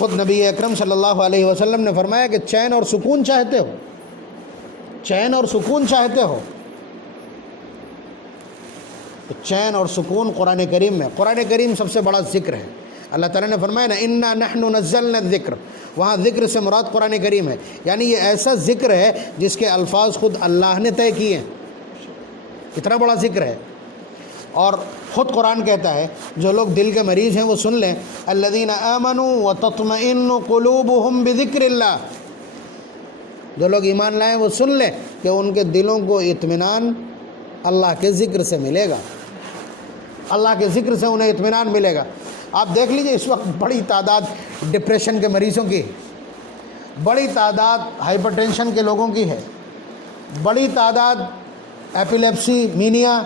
خود نبی اکرم صلی اللہ علیہ وسلم نے فرمایا کہ چین اور سکون چاہتے ہو، چین اور سکون چاہتے ہو، تو چین اور سکون قرآن کریم میں، قرآن کریم سب سے بڑا ذکر ہے۔ اللہ تعالیٰ نے فرمایا نا انا نحن نزلنا الذکر، وہاں ذکر سے مراد قرآن کریم ہے، یعنی یہ ایسا ذکر ہے جس کے الفاظ خود اللہ نے طے کیے ہیں، کتنا بڑا ذکر ہے۔ اور خود قرآن کہتا ہے جو لوگ دل کے مریض ہیں وہ سن لیں، الذین آمنوا وتطمئن قلوبهم بذکر اللہ، جو لوگ ایمان لائیں وہ سن لیں کہ ان کے دلوں کو اطمینان اللہ کے ذکر سے ملے گا، اللہ کے ذکر سے انہیں اطمینان ملے گا۔ آپ دیکھ لیجئے اس وقت بڑی تعداد ڈپریشن کے مریضوں کی، بڑی تعداد ہائپر ٹینشن کے لوگوں کی ہے، بڑی تعداد ایپیلیپسی، مینیا،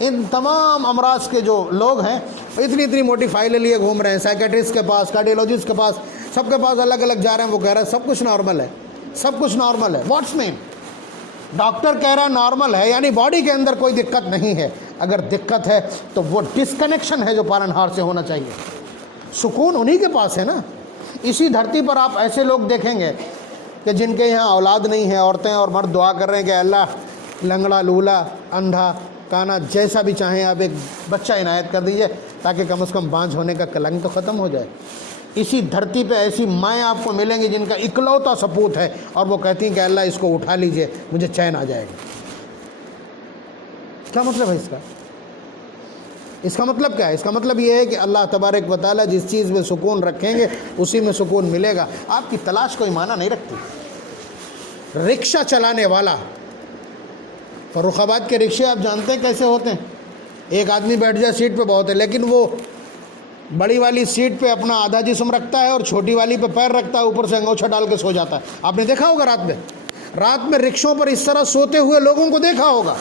ان تمام امراض کے جو لوگ ہیں اتنی موٹی فائلیں لیے گھوم رہے ہیں، سائیکیٹرسٹ کے پاس، کارڈیولوجسٹ کے پاس، سب کے پاس الگ الگ جا رہے ہیں۔ وہ کہہ رہا ہے سب کچھ نارمل ہے، سب کچھ نارمل ہے۔ واٹس مین؟ ڈاکٹر کہہ رہا نارمل ہے، یعنی باڈی کے اندر کوئی دقت نہیں ہے۔ اگر دقت ہے تو وہ ڈسکنیکشن ہے جو پالنہار سے ہونا چاہیے۔ سکون انہی کے پاس ہے نا۔ اسی دھرتی پر آپ ایسے لوگ دیکھیں گے کہ جن کے یہاں اولاد نہیں ہے، عورتیں اور مرد دعا کر رہے ہیں کہ اللہ لنگڑا، لولا، اندھا، کانا، جیسا بھی چاہیں آپ ایک بچہ عنایت کر دیجئے تاکہ کم از کم بانجھ ہونے کا کلنگ تو ختم ہو جائے۔ اسی دھرتی پہ ایسی مائیں آپ کو ملیں گی جن کا اکلوتا سپوت ہے اور وہ کہتی ہیں کہ اللہ اس کو اٹھا لیجئے، مجھے چین آ جائے گا۔ کیا مطلب ہے اس کا؟ اس کا مطلب کیا ہے؟ اس کا مطلب یہ ہے کہ اللہ تبارک و تعالیٰ جس چیز میں سکون رکھیں گے اسی میں سکون ملے گا۔ آپ کی تلاش کوئی معنی نہیں رکھتی۔ رکشہ چلانے والا، فروخ آباد کے رکشے آپ جانتے ہیں کیسے ہوتے ہیں؟ ایک آدمی بیٹھ جائے سیٹ پہ بہت ہے، لیکن وہ بڑی والی سیٹ پہ اپنا آدھا جسم رکھتا ہے اور چھوٹی والی پہ پیر رکھتا ہے، اوپر سے انگوچھا ڈال کے سو جاتا ہے۔ آپ نے دیکھا ہوگا رات میں رکشوں پر اس طرح سوتے ہوئے لوگوں کو دیکھا ہوگا۔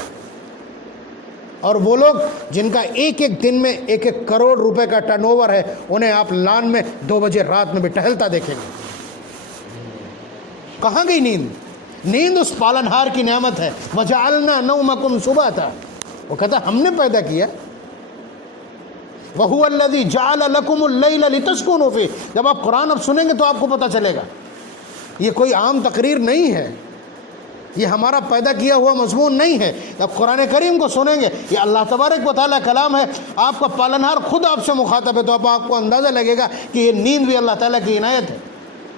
اور وہ لوگ جن کا ایک ایک دن میں 1-1 کروڑ روپے کا ٹرن اوور ہے، انہیں آپ لان میں 2 بجے رات میں بھی ٹہلتا دیکھیں گے۔ کہاں گئی نیند؟ نیند اس پالنہار کی نعمت ہے۔ وَجَعَلْنَا نَوْمَكُمْ سُبَاتًا، وہ کہتا ہے ہم نے پیدا کیا۔ وَهُوَ الَّذِي جَعَلَ لَكُمُ اللَّيْلَ لِتَسْكُنُوا فِيهِ، جب آپ قرآن اب سنیں گے تو آپ کو پتہ چلے گا یہ کوئی عام تقریر نہیں ہے، یہ ہمارا پیدا کیا ہوا مضمون نہیں ہے۔ جب قرآن کریم کو سنیں گے، یہ اللہ تبارک و تعالیٰ کلام ہے، آپ کا پالنہار خود آپ سے مخاطب ہے، تو اب آپ کو اندازہ لگے گا کہ یہ نیند بھی اللہ تعالیٰ کی عنایت ہے۔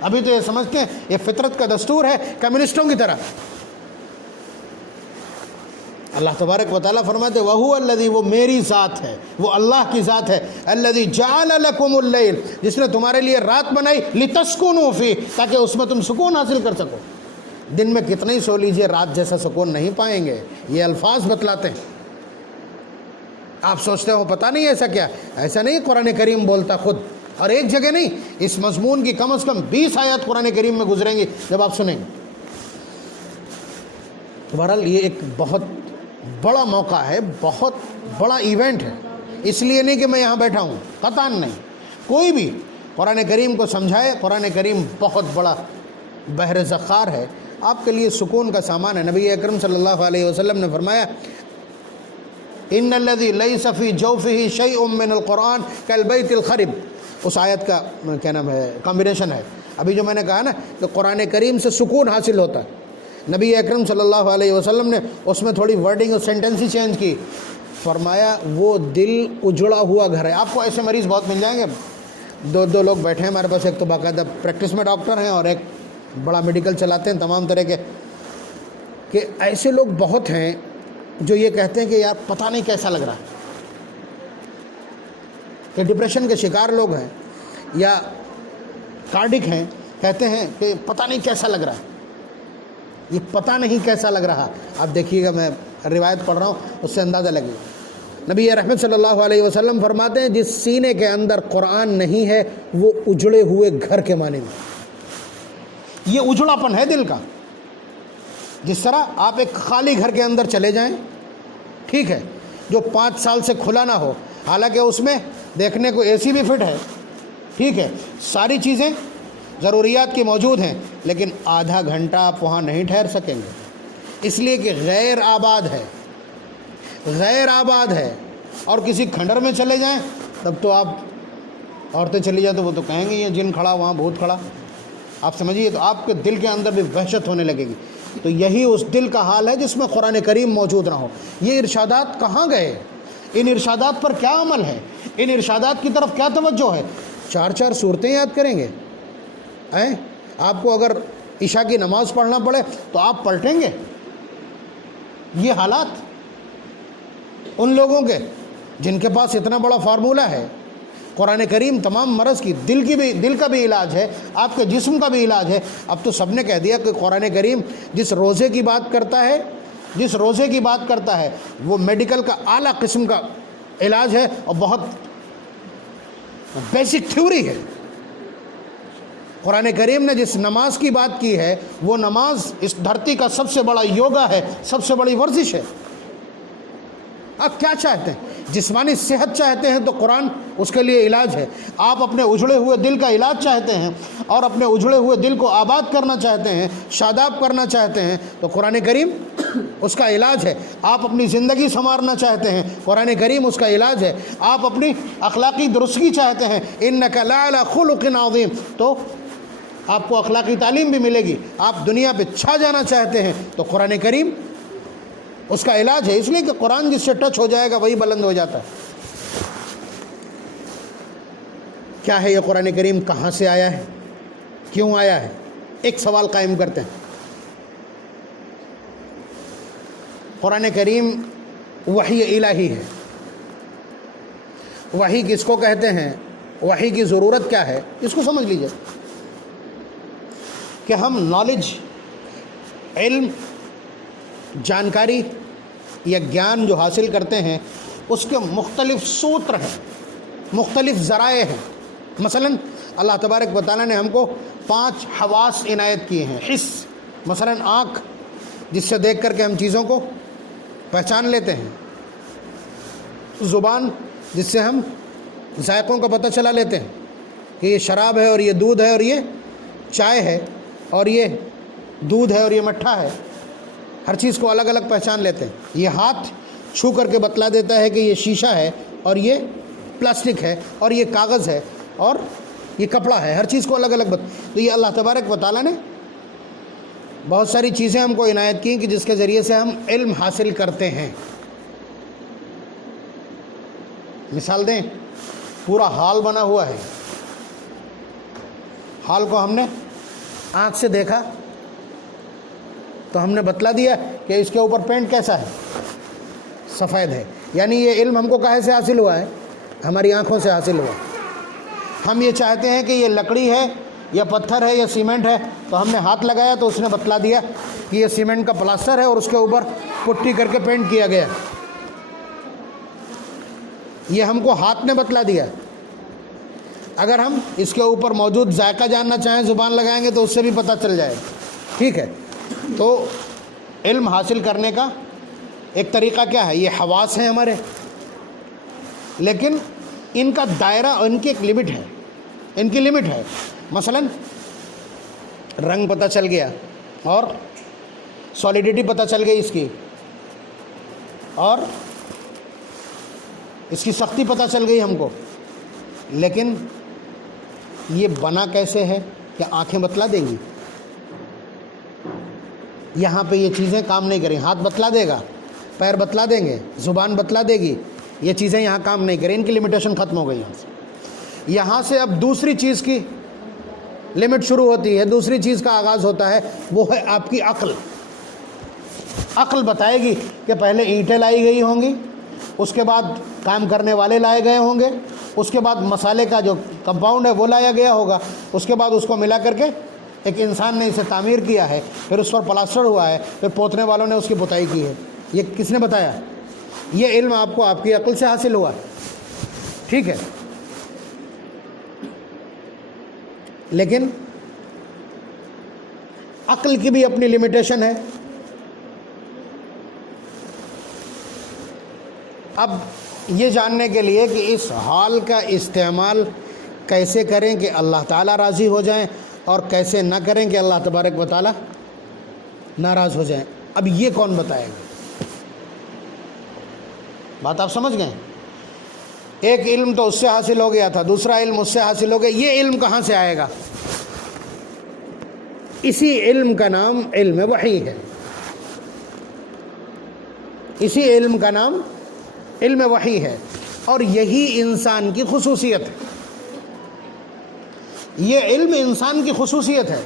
ابھی تو یہ سمجھتے ہیں یہ فطرت کا دستور ہے، کمیونسٹوں کی طرح۔ اللہ تبارک و تعالیٰ فرماتے وَهُوَ الَّذِي، وہ میری ذات ہے، وہ اللہ کی ذات ہے، الَّذِي جَعَلَ لَكُمُ اللَّيْلَ، جس نے تمہارے لیے رات بنائی، لِتَسْكُنُوا فِيهِ، تاکہ اس میں تم سکون حاصل کر سکو۔ دن میں کتنا ہی سو لیجئے، رات جیسا سکون نہیں پائیں گے۔ یہ الفاظ بتلاتے ہیں۔ آپ سوچتے ہو پتہ نہیں ایسا کیا؟ ایسا نہیں، قرآن کریم بولتا خود، اور ایک جگہ نہیں، اس مضمون کی کم از کم 20 آیات قرآن کریم میں گزریں گی جب آپ سنیں گے۔ بہرحال یہ ایک بہت بڑا موقع ہے، بہت بڑا ایونٹ ہے۔ اس لیے نہیں کہ میں یہاں بیٹھا ہوں، قطعاً نہیں۔ کوئی بھی قرآن کریم کو سمجھائے، قرآن کریم بہت بڑا بحر ذخار ہے، آپ کے لیے سکون کا سامان ہے۔ نبی اکرم صلی اللہ علیہ وسلم نے فرمایا ان الذی لیس فی جوفہ شیء من القرآن کالبیت الخرب، اس آیت کا کیا نام ہے، کمبینیشن ہے۔ ابھی جو میں نے کہا نا کہ قرآن کریم سے سکون حاصل ہوتا ہے، نبی اکرم صلی اللہ علیہ وسلم نے اس میں تھوڑی ورڈنگ اور سینٹنس ہی چینج کی، فرمایا وہ دل اجڑا ہوا گھر ہے۔ آپ کو ایسے مریض بہت مل جائیں گے، 2 لوگ بیٹھے ہیں ہمارے پاس، ایک تو باقاعدہ پریکٹس میں ڈاکٹر ہیں اور ایک بڑا میڈیکل چلاتے ہیں تمام طرح کے، کہ ایسے لوگ بہت ہیں جو یہ کہتے ہیں کہ یار پتہ نہیں کیسا لگ رہا ہے، کہ ڈپریشن کے شکار لوگ ہیں یا کارڈک ہیں، کہتے ہیں کہ پتہ نہیں کیسا لگ رہا ہے۔ یہ پتہ نہیں کیسا لگ رہا، آپ دیکھیے گا، میں روایت پڑھ رہا ہوں اس سے اندازہ لگے گا۔ نبی رحمت صلی اللہ علیہ وسلم فرماتے ہیں جس سینے کے اندر قرآن نہیں ہے وہ اجڑے ہوئے گھر کے مانند، یہ اجڑا پن ہے دل کا۔ جس طرح آپ ایک خالی گھر کے اندر چلے جائیں، ٹھیک ہے، جو 5 سال سے کھلا نہ ہو، حالانکہ اس میں دیکھنے کو اے سی بھی فٹ ہے، ٹھیک ہے، ساری چیزیں ضروریات کی موجود ہیں، لیکن آدھا گھنٹہ آپ وہاں نہیں ٹھہر سکیں گے، اس لیے کہ غیر آباد ہے، غیر آباد ہے۔ اور کسی کھنڈر میں چلے جائیں تب تو آپ عورتیں چلی جائیں تو وہ تو کہیں گے یہ جن کھڑا وہاں بھوت کھڑا. آپ سمجھیے تو آپ کے دل کے اندر بھی وحشت ہونے لگے گی. تو یہی اس دل کا حال ہے جس میں قرآن کریم موجود نہ ہو. یہ ارشادات کہاں گئے؟ ان ارشادات پر کیا عمل ہے؟ ان ارشادات کی طرف کیا توجہ ہے؟ 4 صورتیں یاد کریں گے. آپ کو اگر عشاء کی نماز پڑھنا پڑے تو آپ پلٹیں گے. یہ حالات ان لوگوں کے جن کے پاس اتنا بڑا فارمولہ ہے. قرآن کریم تمام مرض کی دل کا بھی علاج ہے، آپ کے جسم کا بھی علاج ہے. اب تو سب نے کہہ دیا کہ قرآن کریم جس روزے کی بات کرتا ہے وہ میڈیکل کا اعلیٰ قسم کا علاج ہے اور بہت بیسک تھیوری ہے. قرآن کریم نے جس نماز کی بات کی ہے وہ نماز اس دھرتی کا سب سے بڑا یوگا ہے، سب سے بڑی ورزش ہے. آپ کیا چاہتے ہیں؟ جسمانی صحت چاہتے ہیں تو قرآن اس کے لیے علاج ہے. آپ اپنے اجڑے ہوئے دل کا علاج چاہتے ہیں اور اپنے اجڑے ہوئے دل کو آباد کرنا چاہتے ہیں، شاداب کرنا چاہتے ہیں تو قرآن کریم اس کا علاج ہے. آپ اپنی زندگی سنوارنا چاہتے ہیں، قرآن کریم اس کا علاج ہے. آپ اپنی اخلاقی درستگی چاہتے ہیں، انک لعلی خلق عظیم، تو آپ کو اخلاقی تعلیم بھی ملے گی. آپ دنیا پہ چھا جانا چاہتے ہیں تو قرآن کریم اس کا علاج ہے. اس لیے کہ قرآن جس سے ٹچ ہو جائے گا وہی بلند ہو جاتا ہے. کیا ہے یہ قرآن کریم؟ کہاں سے آیا ہے؟ کیوں آیا ہے؟ ایک سوال قائم کرتے ہیں. قرآن کریم وحی الہی ہے. وحی کس کو کہتے ہیں؟ وحی کی ضرورت کیا ہے؟ اس کو سمجھ لیجئے کہ ہم نالج، علم، جانکاری یا گیان جو حاصل کرتے ہیں اس کے مختلف سوتر ہیں، مختلف ذرائع ہیں. مثلا اللہ تبارک و تعالیٰ نے ہم کو 5 حواس عنایت کیے ہیں. حس، مثلا آنکھ جس سے دیکھ کر کے ہم چیزوں کو پہچان لیتے ہیں. زبان جس سے ہم ذائقوں کا پتہ چلا لیتے ہیں کہ یہ شراب ہے اور یہ دودھ ہے اور یہ چائے ہے اور یہ دودھ ہے اور یہ مٹھا ہے. ہر چیز کو الگ الگ پہچان لیتے ہیں. یہ ہاتھ چھو کر کے بتلا دیتا ہے کہ یہ شیشہ ہے اور یہ پلاسٹک ہے اور یہ کاغذ ہے اور یہ کپڑا ہے. ہر چیز کو الگ الگ تو یہ اللہ تبارک و تعالیٰ نے بہت ساری چیزیں ہم کو عنایت کی کہ جس کے ذریعے سے ہم علم حاصل کرتے ہیں. مثال دیں، پورا ہال بنا ہوا ہے. ہال کو ہم نے آنکھ سے دیکھا تو ہم نے بتلا دیا کہ اس کے اوپر پینٹ کیسا ہے، سفید ہے. یعنی یہ علم ہم کو کہاں سے حاصل ہوا ہے؟ ہماری آنکھوں سے حاصل ہوا. ہم یہ چاہتے ہیں کہ یہ لکڑی ہے یا پتھر ہے یا سیمنٹ ہے تو ہم نے ہاتھ لگایا تو اس نے بتلا دیا کہ یہ سیمنٹ کا پلاسٹر ہے اور اس کے اوپر پٹی کر کے پینٹ کیا گیا. یہ ہم کو ہاتھ نے بتلا دیا. اگر ہم اس کے اوپر موجود ذائقہ جاننا چاہیں زبان لگائیں گے تو اس سے بھی پتہ چل جائے. ٹھیک ہے، تو علم حاصل کرنے کا ایک طریقہ کیا ہے؟ یہ حواس ہیں ہمارے، لیکن ان کا دائرہ، ان کی ایک لمٹ ہے، ان کی لمٹ ہے. مثلا رنگ پتہ چل گیا اور سولیڈیٹی پتہ چل گئی اس کی، اور اس کی سختی پتہ چل گئی ہم کو، لیکن یہ بنا کیسے ہے کہ آنکھیں بتلا دیں گی؟ یہاں پہ یہ چیزیں کام نہیں کریں. ہاتھ بتلا دے گا، پیر بتلا دیں گے، زبان بتلا دے گی، یہ چیزیں یہاں کام نہیں کریں. ان کی لمیٹیشن ختم ہو گئی. یہاں سے اب دوسری چیز کی لمٹ شروع ہوتی ہے، دوسری چیز کا آغاز ہوتا ہے، وہ ہے آپ کی عقل. عقل بتائے گی کہ پہلے اینٹیں لائی گئی ہوں گی، اس کے بعد کام کرنے والے لائے گئے ہوں گے، اس کے بعد مسالے کا جو کمپاؤنڈ ہے وہ لایا گیا ہوگا، اس کے بعد اس کو ملا کر کے ایک انسان نے اسے تعمیر کیا ہے، پھر اس پر پلاسٹر ہوا ہے، پھر پوتنے والوں نے اس کی پتائی کی ہے. یہ کس نے بتایا؟ یہ علم آپ کو آپ کی عقل سے حاصل ہوا. ٹھیک ہے، لیکن عقل کی بھی اپنی لمیٹیشن ہے. اب یہ جاننے کے لیے کہ اس حال کا استعمال کیسے کریں کہ اللہ تعالیٰ راضی ہو جائیں اور کیسے نہ کریں کہ اللہ تبارک و تعالیٰ ناراض ہو جائیں، اب یہ کون بتائے گا؟ بات آپ سمجھ گئے؟ ایک علم تو اس سے حاصل ہو گیا تھا، دوسرا علم اس سے حاصل ہو گیا، یہ علم کہاں سے آئے گا؟ اسی علم کا نام علم وحی ہے، اسی علم کا نام علم وحی ہے، اور یہی انسان کی خصوصیت ہے، یہ علم انسان کی خصوصیت ہے۔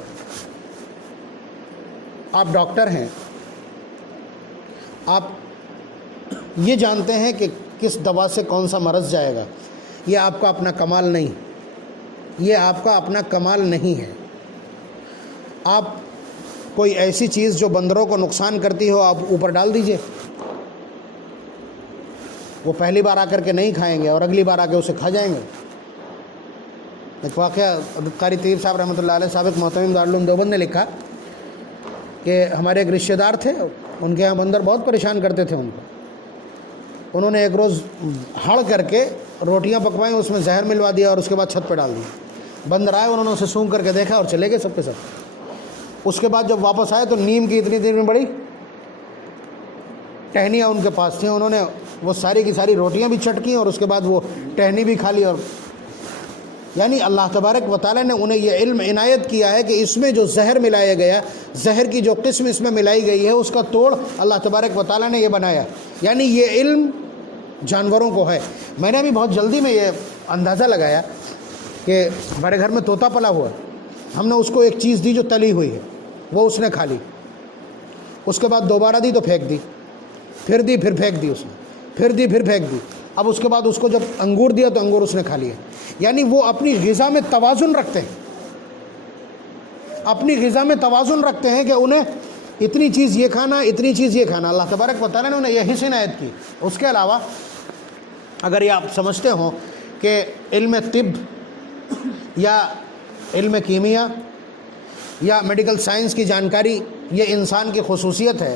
آپ ڈاکٹر ہیں، آپ یہ جانتے ہیں کہ کس دوا سے کون سا مرض جائے گا، یہ آپ کا اپنا کمال نہیں، یہ آپ کا اپنا کمال نہیں ہے۔ آپ کوئی ایسی چیز جو بندروں کو نقصان کرتی ہو آپ اوپر ڈال دیجئے، وہ پہلی بار آ کر کے نہیں کھائیں گے اور اگلی بار آ کے اسے کھا جائیں گے۔ ایک واقعہ عبد القاری طیب صاحب رحمۃ اللہ علیہ سابق محتمم دارالعلوم دیوبند نے لکھا کہ ہمارے ایک رشتہ دار تھے، ان کے ہاں بندر بہت پریشان کرتے تھے ان کو۔ انہوں نے ایک روز ہڑ کر کے روٹیاں پکوائیں، اس میں زہر ملوا دیا اور اس کے بعد چھت پہ ڈال دیا۔ بندر آئے، انہوں نے اسے سونگھ کر کے دیکھا اور چلے گئے سب کے سب۔ اس کے بعد جب واپس آئے تو نیم کی اتنی اتنی بڑی ٹہنیاں ان کے پاس تھیں، انہوں نے وہ ساری کی ساری روٹیاں بھی چٹکیں اور اس کے بعد وہ ٹہنی بھی کھا لی۔ اور یعنی اللہ تبارک و تعالیٰ نے انہیں یہ علم عنایت کیا ہے کہ اس میں جو زہر ملایا گیا، زہر کی جو قسم اس میں ملائی گئی ہے، اس کا توڑ اللہ تبارک و تعالیٰ نے یہ بنایا، یعنی یہ علم جانوروں کو ہے۔ میں نے ابھی بہت جلدی میں یہ اندازہ لگایا کہ ہمارے گھر میں طوطا پلا ہوا، ہم نے اس کو ایک چیز دی جو تلی ہوئی ہے، وہ اس نے کھا لی، اس کے بعد دوبارہ دی تو پھینک دی، پھر دی پھر پھینک دی، اس نے پھر دی پھر پھینک دی، اب اس کے بعد اس کو جب انگور دیا تو انگور اس نے کھا لیا۔ یعنی وہ اپنی غذا میں توازن رکھتے ہیں، اپنی غذا میں توازن رکھتے ہیں کہ انہیں اتنی چیز یہ کھانا، اتنی چیز یہ کھانا۔ اللہ تبارک و تعالیٰ نے انہیں یہی عنایت کی۔ اس کے علاوہ اگر یہ آپ سمجھتے ہوں کہ علم طب یا علم کیمیا یا میڈیکل سائنس کی جانکاری یہ انسان کی خصوصیت ہے،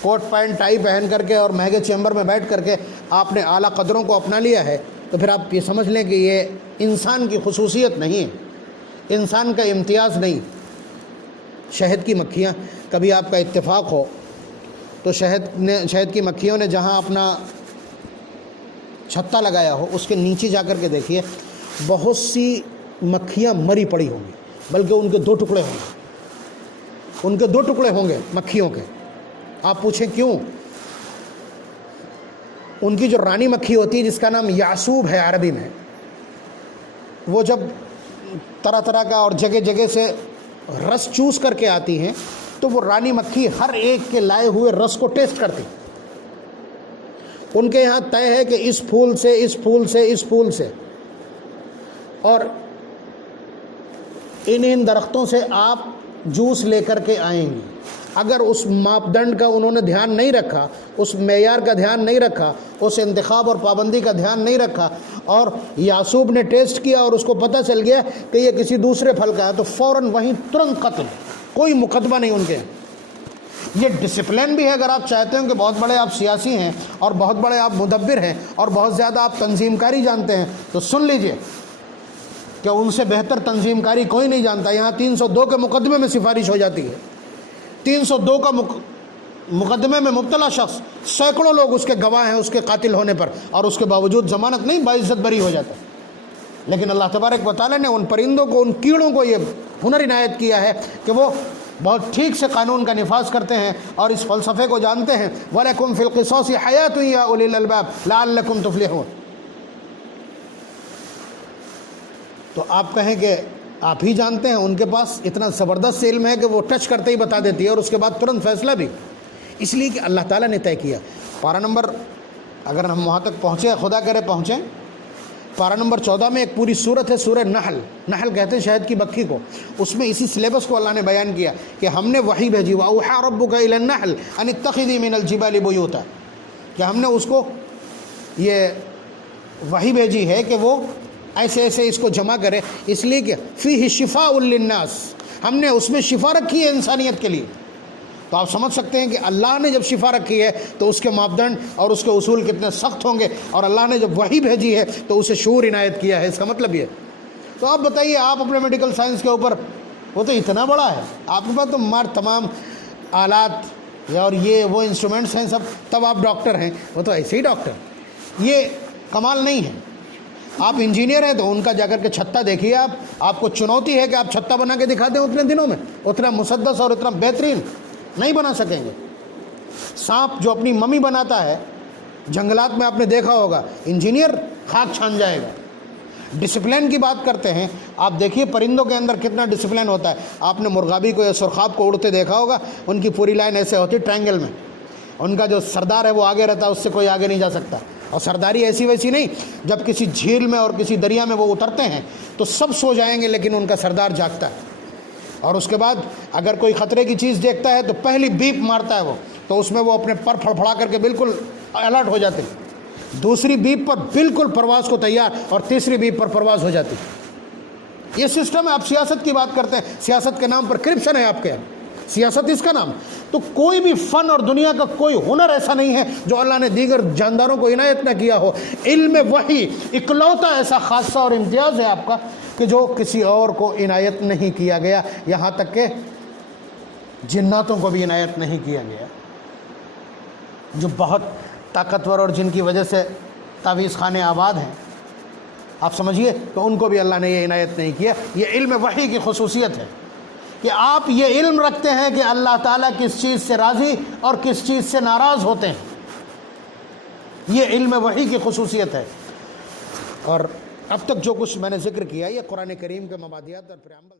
کوٹ پینٹ ٹائی پہن کر کے اور مہنگے چیمبر میں بیٹھ کر کے آپ نے اعلیٰ قدروں کو اپنا لیا ہے، تو پھر آپ یہ سمجھ لیں کہ یہ انسان کی خصوصیت نہیں ہے، انسان کا امتیاز نہیں۔ شہد کی مکھیاں، کبھی آپ کا اتفاق ہو تو شہد کی مکھیوں نے جہاں اپنا چھتا لگایا ہو اس کے نیچے جا کر کے دیکھیے بہت سی مکھیاں مری پڑی ہوں گی، بلکہ ان کے دو ٹکڑے ہوں گے، ان کے دو ٹکڑے ہوں گے مکھیوں کے۔ آپ پوچھیں کیوں؟ ان کی جو رانی مکھی ہوتی ہے جس کا نام یعصوب ہے عربی میں، وہ جب طرح طرح کا اور جگہ جگہ سے رس چوس کر کے آتی ہیں تو وہ رانی مکھی ہر ایک کے لائے ہوئے رس کو ٹیسٹ کرتی۔ ان کے یہاں طے ہے کہ اس پھول سے، اس پھول سے، اس پھول سے، اور ان درختوں سے آپ جوس لے کر کے آئیں گی۔ اگر اس ماپدنڈ کا انہوں نے دھیان نہیں رکھا، اس معیار کا دھیان نہیں رکھا، اس انتخاب اور پابندی کا دھیان نہیں رکھا، اور یعصوب نے ٹیسٹ کیا اور اس کو پتہ چل گیا کہ یہ کسی دوسرے پھل کا ہے، تو فوراً وہیں ترنت قتل، کوئی مقدمہ نہیں ان کے۔ یہ ڈسپلن بھی ہے۔ اگر آپ چاہتے ہیں کہ بہت بڑے آپ سیاسی ہیں اور بہت بڑے آپ مدبر ہیں اور بہت زیادہ آپ تنظیم کاری جانتے ہیں، تو سن لیجئے کہ ان سے بہتر تنظیم کاری کوئی نہیں جانتا۔ یہاں 302 کے مقدمے میں سفارش ہو جاتی ہے، 302 کا مقدمے میں مبتلا شخص، سینکڑوں لوگ اس کے گواہ ہیں اس کے قاتل ہونے پر، اور اس کے باوجود ضمانت نہیں، باعزت بری ہو جاتا ہے۔ لیکن اللہ تبارک و تعالیٰ نے ان پرندوں کو، ان کیڑوں کو یہ ہنر عنایت کیا ہے کہ وہ بہت ٹھیک سے قانون کا نفاذ کرتے ہیں اور اس فلسفے کو جانتے ہیں۔ وَلَكُمْ فِي الْقِصَاصِ حَيَاةٌ يَا أُولِي الْأَلْبَابِ لَعَلَّكُمْ تُفْلِحُونَ۔ تو آپ کہیں کہ آپ ہی جانتے ہیں، ان کے پاس اتنا زبردست علم ہے کہ وہ ٹچ کرتے ہی بتا دیتی ہے اور اس کے بعد ترنت فیصلہ بھی، اس لیے کہ اللہ تعالیٰ نے طے کیا۔ پارہ نمبر، اگر ہم وہاں تک پہنچے، خدا کرے پہنچیں، پارہ نمبر 14 میں ایک پوری سورت ہے، سورہ نحل۔ نحل کہتے ہیں شہد کی مکھی کو۔ اس میں اسی سلیبس کو اللہ نے بیان کیا کہ ہم نے وحی بھیجی، وَأَوْحَىٰ رَبُّكَ إِلَى النَّحْلِ أَنِ اتَّخِذِي مِنَ الْجِبَالِ بُيُوتًا، کہ ہم نے اس کو یہ وحی بھیجی ہے کہ وہ ایسے ایسے اس کو جمع کرے، اس لیے کہ فِيهِ شِفَاءٌ لِلنَّاسِ، ہم نے اس میں شفا رکھی ہے انسانیت کے لیے۔ تو آپ سمجھ سکتے ہیں کہ اللہ نے جب شفا رکھی ہے تو اس کے ماپدنڈ اور اس کے اصول کتنے سخت ہوں گے، اور اللہ نے جب وحی بھیجی ہے تو اسے شعور عنایت کیا ہے، اس کا مطلب یہ۔ تو آپ بتائیے، آپ اپنے میڈیکل سائنس کے اوپر، وہ تو اتنا بڑا ہے، آپ کے پاس تو تمام آلات اور یہ وہ انسٹرومنٹس ہیں سب، تب آپ ڈاکٹر ہیں، وہ تو ایسے ہی ڈاکٹر۔ یہ کمال نہیں ہے، آپ انجینئر ہیں تو ان کا جا کر کے چھتا دیکھیے، آپ کو چنوتی ہے کہ آپ چھتا بنا کے دکھا دیں اتنے دنوں میں، اتنا مسدس اور اتنا بہترین نہیں بنا سکیں گے۔ سانپ جو اپنی ممی بناتا ہے جنگلات میں آپ نے دیکھا ہوگا، انجینئر خاک چھان جائے گا۔ ڈسپلن کی بات کرتے ہیں، آپ دیکھیے پرندوں کے اندر کتنا ڈسپلن ہوتا ہے۔ آپ نے مرغابی کو یا سرخاب کو اڑتے دیکھا ہوگا، ان کی پوری لائن ایسے ہوتی ہے ٹرائنگل میں، ان کا جو سردار ہے وہ آگے رہتا ہے، اس سے کوئی آگے نہیں جا سکتا۔ اور سرداری ایسی ویسی نہیں، جب کسی جھیل میں اور کسی دریا میں وہ اترتے ہیں تو سب سو جائیں گے لیکن ان کا سردار جاگتا ہے، اور اس کے بعد اگر کوئی خطرے کی چیز دیکھتا ہے تو پہلی بیپ مارتا ہے وہ، تو اس میں وہ اپنے پر پھڑپھڑا کر کے بالکل الرٹ ہو جاتے ہیں، دوسری بیپ پر بالکل پرواز کو تیار، اور تیسری بیپ پر پرواز ہو جاتی ہے۔ یہ سسٹم ہے۔ آپ سیاست کی بات کرتے ہیں، سیاست کے نام پر کرپشن ہے آپ کے یہاں، سیاست اس کا نام۔ تو کوئی بھی فن اور دنیا کا کوئی ہنر ایسا نہیں ہے جو اللہ نے دیگر جانداروں کو عنایت نہ کیا ہو۔ علم وحی اکلوتا ایسا خاصہ اور امتیاز ہے آپ کا کہ جو کسی اور کو عنایت نہیں کیا گیا، یہاں تک کہ جناتوں کو بھی عنایت نہیں کیا گیا، جو بہت طاقتور اور جن کی وجہ سے تعویذ خانے آباد ہیں، آپ سمجھیے، تو ان کو بھی اللہ نے یہ عنایت نہیں کیا۔ یہ علم وحی کی خصوصیت ہے کہ آپ یہ علم رکھتے ہیں کہ اللہ تعالیٰ کس چیز سے راضی اور کس چیز سے ناراض ہوتے ہیں، یہ علم وحی کی خصوصیت ہے۔ اور اب تک جو کچھ میں نے ذکر کیا یہ قرآن کریم کے مبادیات اور پریامبل